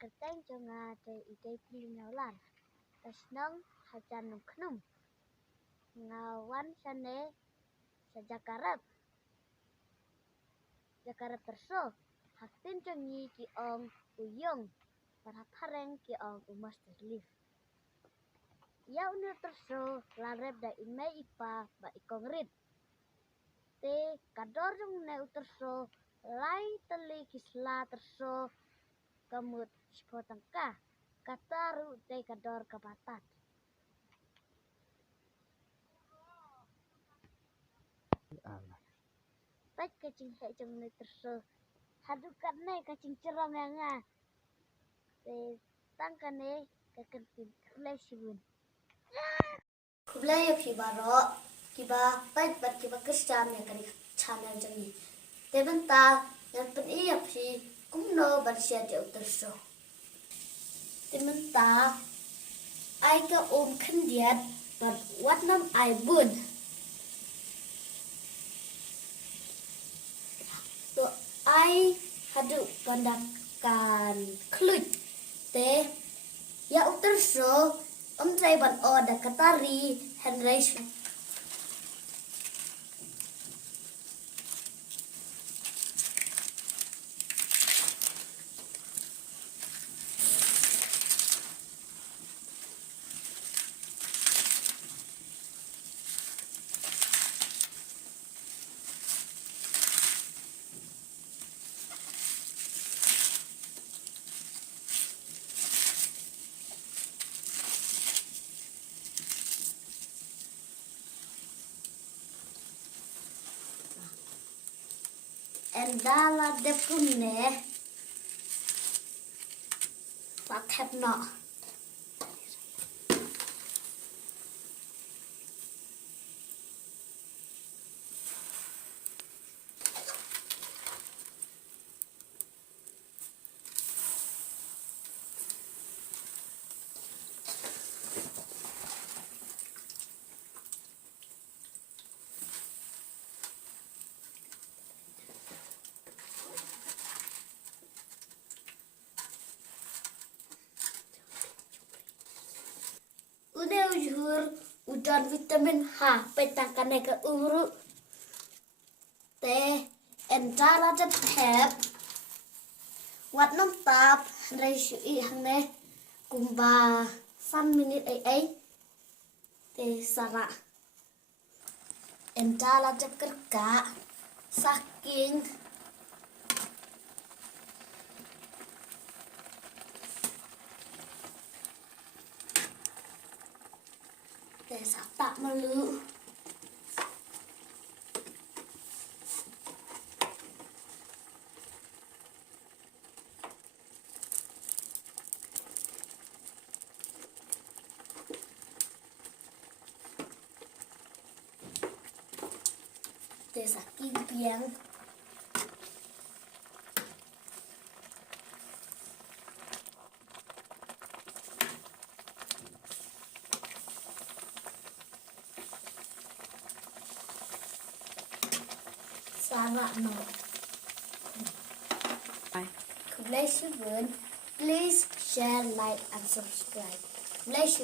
Kerteng jonga te ide pilingalan. Tasnong hajanum knum. Ngawan sane sajakarep. Jakarep terso. Haktin jongi ki ong uyung. Paraphareng ki ong umas terlif. Ya unir terso larep da ime ipa ba ikongrit. Te kador jong ne uterso lai teli kisla terso kamut sepotangka. Kataru te kador kapatat. Pat kacing hek jong ne terso. Hadukat ne kacing ceram yang nga. Te tangkane kakentin kulai sibun. Kublai ki baro kiba pat pat kiba kerjam yang kali channel jangi. Tebenta yang pen iya pi kumno bersia di uterso. Tebenta ai ka kendiat ber watnam ai bun. To ai hadu pandakan klut te ya uterso trai ban oda katari Henry. Endala de punne paket no. Udah ujur udan vitamin H petangkan ke uru teh entara cepet wat tap ratio ihne kumba 5 minit ai teh sara entara cepet ka saking Desa tak melu. Desa kimpiang. Sangat no. Please share, like, and subscribe. Please